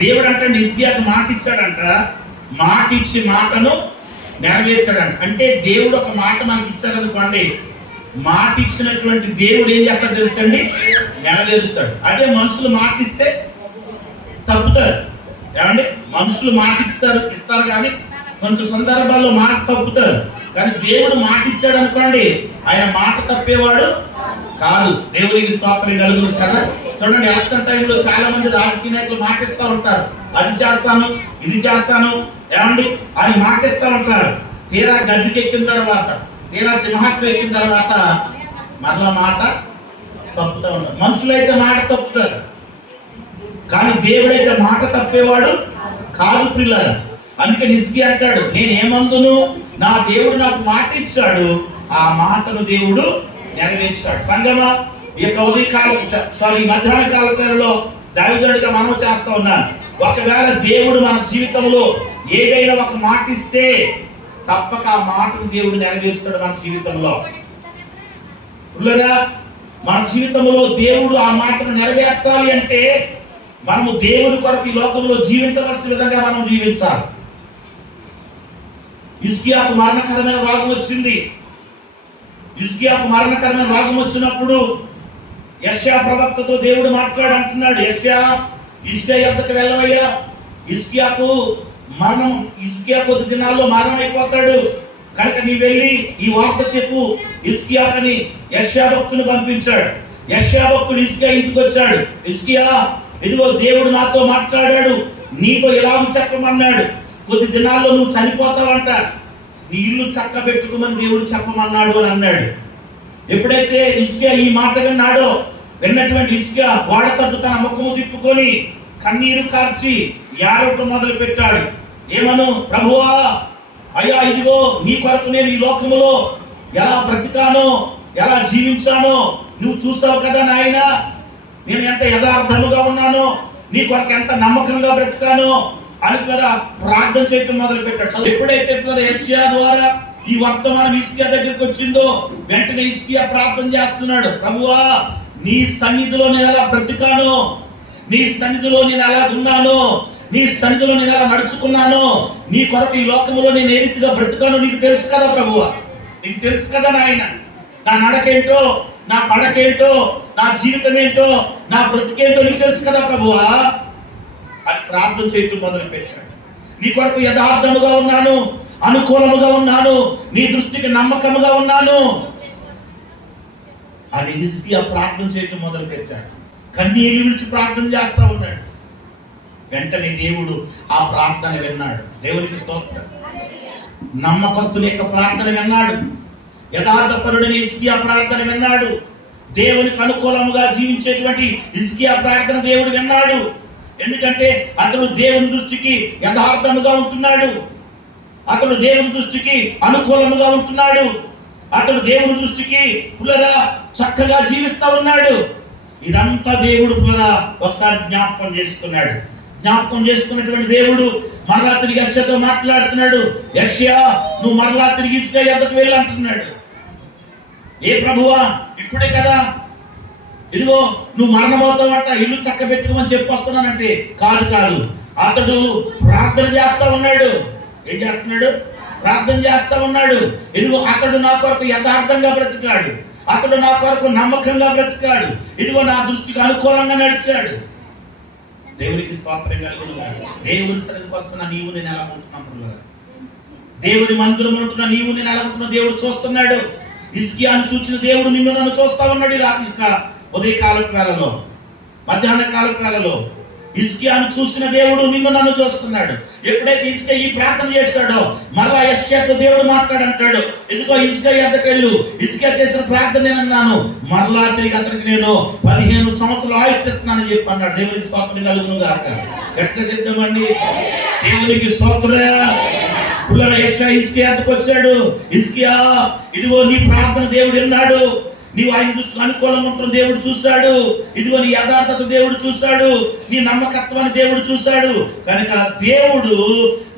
దేవుడు అంటే హిజ్కియాకు మాట ఇచ్చాడంట, మాట ఇచ్చి మాటను నెరవేర్చాడంట. అంటే దేవుడు ఒక మాట మనకి ఇచ్చారనుకోండి, మాట ఇచ్చినటువంటి దేవుడు ఏం చేస్తాడు తెలుసండి, నెరవేరుస్తాడు. అదే మనుషులు మాట ఇస్తే తప్పుతారు. ఏమండి, మనుషులు మాట ఇస్తారు కానీ కొన్ని సందర్భాల్లో మాట తప్పుతారు. కానీ దేవుడు మాట ఇచ్చాడు అనుకోండి, ఆయన మాట తప్పేవాడు కాదు. దేవునికి స్తోత్రం కలుగుతుంది కదా. చూడండి, ఎలక్షన్ టైంలో చాలా మంది రాజకీయ నాయకులు మాటిస్తూ ఉంటారు, అది చేస్తాను ఇది చేస్తాను ఏమండి అని మాటిస్తూ ఉంటారు. తీరా గద్దెకి ఎక్కిన తర్వాత, తీరా సింహాసనం ఎక్కిన తర్వాత మరలా మాట తప్పుతూ ఉంటారు. మనుషులైతే మాట తప్పుతారు, కానీ దేవుడైతే మాట తప్పేవాడు కాదు ప్రియులారా. అందుకని హిజ్కియా అంటాడు, నేనేమందును, నా దేవుడు నాకు మాట ఇచ్చాడు, ఆ మాటను దేవుడు నెరవేర్చాడు. సంగమా, ఈ యొక్క మధ్యాహ్న కాల పేరులో దావీదుగా మనం చేస్తా ఉన్నాను. ఒకవేళ దేవుడు మన జీవితంలో ఏదైనా ఒక మాట ఇస్తే తప్పక ఆ మాటను దేవుడు నెరవేరుస్తాడు మన జీవితంలో. మన జీవితంలో దేవుడు ఆ మాటను నెరవేర్చాలి అంటే మనము దేవుడి కొరకు ఈ లోకంలో జీవించవలసిన విధంగా మనం జీవించాలి. హిజ్కియాకు మరణకరమైన రోగం వచ్చింది. హిజ్కియాకు మరణకరమైన రోగం వచ్చినప్పుడు యెషయా ప్రవక్తతో దేవుడు మాట్లాడంటున్నాడు, హిజ్కియా యొద్దకు వెళ్ళవయ్యా, హిజ్కియా కొద్ది దినాల్లో మరణం అయిపోతాడు కనుక నీ వెళ్ళి ఈ వార్త చెప్పు హిజ్కియాకని యెషయా భక్తుని పంపించాడు. యెషయా భక్తుడు హిజ్కియా ఇంటికి వచ్చాడు. హిజ్కియా, ఇదిగో దేవుడు నాతో మాట్లాడాడు, నీతో ఇలాగ చెప్పమన్నాడు, కొద్ది దినాల్లో నువ్వు చనిపోతావంట, నీ ఇల్లు చక్క పెట్టుకోమని దేవుడు చెప్పమన్నాడు అని అన్నాడు. ఎప్పుడైతే హిజ్కియా ఈ మాట విన్నాడో, విన్నటువంటి హిజ్కియా గోడ తట్టు తన ముఖము తిప్పుకొని కన్నీరు కార్చి ఏడవటం మొదలు పెట్టాడు. ఏమను, ప్రభువా, అయ్యా, ఇదిగో నీ కొరకు నేను ఈ లోకములో ఎలా బ్రతికానో, ఎలా జీవించానో నువ్వు చూసావు కదా నాయనా, నేను ఎంత యథార్థముగా ఉన్నానో, నీ కొరకు ఎంత నమ్మకంగా బ్రతికానో అని ప్రార్థన చేయటం మొదలు పెట్టాడు. ఎప్పుడైతే యెషయా ద్వారా ఈ వర్తమానం హిజ్కియా దగ్గరికి వచ్చిందో వెంటనే హిజ్కియా ప్రార్థన చేస్తున్నాడు, ప్రభువా, నీ సన్నిధిలో నేను ఎలా బ్రతికానో, నీ సన్నిధిలో నేను ఎలా ఉన్నానో, నీ సన్నిధిలో నేను ఎలా నడుచుకున్నానో, నీ కొరకు ఈ లోకంలో నేను ఏ రీతిగా బ్రతికానో నీకు తెలుసు కదా ప్రభువా, నీకు తెలుసు కదా నాయన, నా నడకేంటో, నా పడకేంటో, నా జీవితం ఏంటో, నా బ్రతికేంటో నీకు తెలుసు కదా ప్రభువా అని ప్రార్థన చేయటం మొదలు పెట్టాడు. నీ కొరకు యథార్థముగా ఉన్నాను, అనుకూలముగా ఉన్నాను, నీ దృష్టికి నమ్మకముగా ఉన్నాను అని హిజ్కియా ప్రార్థన చేయటం మొదలు పెట్టాడు. కన్నీళ్లు విడిచి ప్రార్థన చేస్తా ఉన్నాడు. వెంటనే దేవుడు ఆ ప్రార్థన విన్నాడు. దేవునికి స్తోత్రం. నమ్మకస్తుని యొక్క ప్రార్థన విన్నాడు. యథార్థపరుడని హిజ్కియా ప్రార్థన విన్నాడు. దేవునికి అనుకూలముగా జీవించేటువంటి హిజ్కియా ప్రార్థన దేవుడు విన్నాడు. ఎందుకంటే అతడు దేవుని దృష్టికి యథార్థముగా ఉంటున్నాడు, అతడు దేవుని దృష్టికి అనుకూలముగా ఉంటున్నాడు, అతడు దేవుని దృష్టికి పులరా చక్కగా జీవిస్తా ఉన్నాడు. ఇదంతా దేవుడు పులరా ఒకసారి జ్ఞాపకం చేసుకున్నాడు. జ్ఞాపకం చేసుకున్నటువంటి దేవుడు మరలా తిరిగి యెషయాతో మాట్లాడుతున్నాడు. యెషయా, నువ్వు మరలా తిరిగి హిజ్కియా యొద్దకు వెళ్ళి అంటున్నాడు. ఏ ప్రభువా, ఇప్పుడే కదా, ఇదిగో నువ్వు మరణమవుతావంట, ఇల్లు చక్క పెట్టుకోమని చెప్పి వస్తున్నానంటే కాదు, అతడు ప్రార్థన చేస్తా ఉన్నాడు. ఏం చేస్తున్నాడు? ప్రార్థన చేస్తా ఉన్నాడు. ఇదిగో అతడు నా కొరకు యథార్థంగా బ్రతికాడు, అతడు నా కొరకు నమ్మకంగా బ్రతికాడు, ఇదిగో నా దృష్టికి అనుకూలంగా నడిచాడు. దేవునికి స్తోత్రం కలుగునుగాక. దేవుని సన్నిధికి వస్తున్న నీవు నేను ఎలా ఉంటున్నాను, దేవుని మందిరంలో ఉంటున్న నీవు నేను ఎలా ఉంటున్నా దేవుడు చూస్తున్నాడు. హిజ్కియాను చూసిన దేవుడు నిన్ను నన్ను చూస్తా ఉన్నాడు. ఉదయకాలపు వేళలో, మధ్యాహ్న కాలపు వేళలో హిజ్కియాను చూసిన దేవుడు నిన్ను నన్ను చూస్తున్నాడు. ఎప్పుడైతే హిజ్కియా ఈ ప్రార్థన చేస్తాడో మరలా యెషయాతో దేవుడు మాట్లాడంటాడు, ఇదిగో హిజ్కియా యొద్దకు వెళ్ళు, హిజ్కియా చేసిన ప్రార్థన నేనన్నాను, మరలా తిరిగి అతనికి నేను 15 సంవత్సరాలు ఆయుష్ ఇస్తున్నానని చెప్పి అన్నాడు. దేవునికి స్తోత్రం కలుగునుగాక. గట్టిగా చెప్తామండి, దేవునికి స్తోత్రం. యెషయా హిజ్కియా యొద్దకు వచ్చాడు. హిజ్కియా, ఇదిగో నీ ప్రార్థన దేవుడు విన్నాడు, నీవు ఆయన దృష్టికి అనుకూలంగా ఉంటున్న దేవుడు చూశాడు, ఇదిగో నీ యథార్థత దేవుడు చూశాడు, నీ నమ్మకత్వాన్ని దేవుడు చూశాడు, కనుక దేవుడు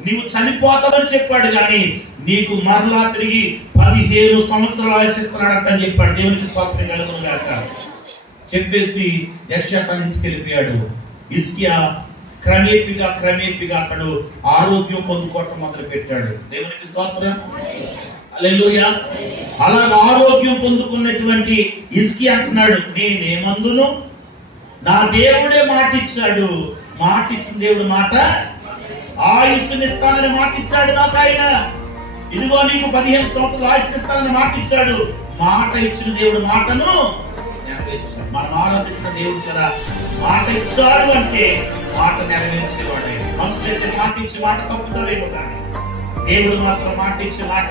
నీవు చనిపోతావని చెప్పాడు కానీ నీకు మరలా తిరిగి 15 సంవత్సరాలు ఆశిస్తున్నాడంట అని చెప్పాడు. దేవునికి స్తోత్రం కలుగునుగాక. చెప్పేసి యెషయా తన ఇంటికి వెళ్ళిపోయాడు. హిజ్కియా క్రమేపిగా అతడు ఆరోగ్యం పొందుకోవటం మొదలు పెట్టాడు. దేవునికి స్తోత్రం. హల్లెలూయా. అలాగ ఆరోగ్యం పొందుకున్నటువంటి హిజ్కియా అంటున్నాడు, నేనేమందును, నా దేవుడే మాట ఇచ్చాడు. మాట ఇచ్చిన దేవుడు మాట ఆయుష్నిస్తానని మాట ఇచ్చాడు నాకు ఆయన. ఇదిగో నీకు 15 సంవత్సరాలు ఆయుష్నిస్తానని మాట ఇచ్చాడు. మాట ఇచ్చిన దేవుడు మాటను నెరవేర్చాడు. మనం ఆరాధిస్తున్న దేవుడు కదా మాట ఇచ్చాడు అంటే మాట నెరవేర్చేవాడు ఆయన. మనుషులైతే మాట ఇచ్చి మాట తప్పుతారేమో కానీ దేవుడు మాత్రం మాట ఇచ్చి మాట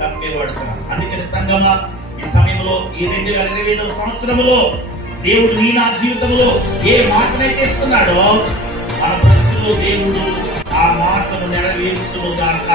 తప్పేవాడు కాదు. అందుకని సంగమా, ఈ సమయంలో ఈ 2025వ సంవత్సరంలో దేవుడు నీ నా జీవితంలో ఏ మాటనైతే ఇస్తున్నాడో మన బ్రతుకులో దేవుడు ఆ మాటను నెరవేర్చును గాక.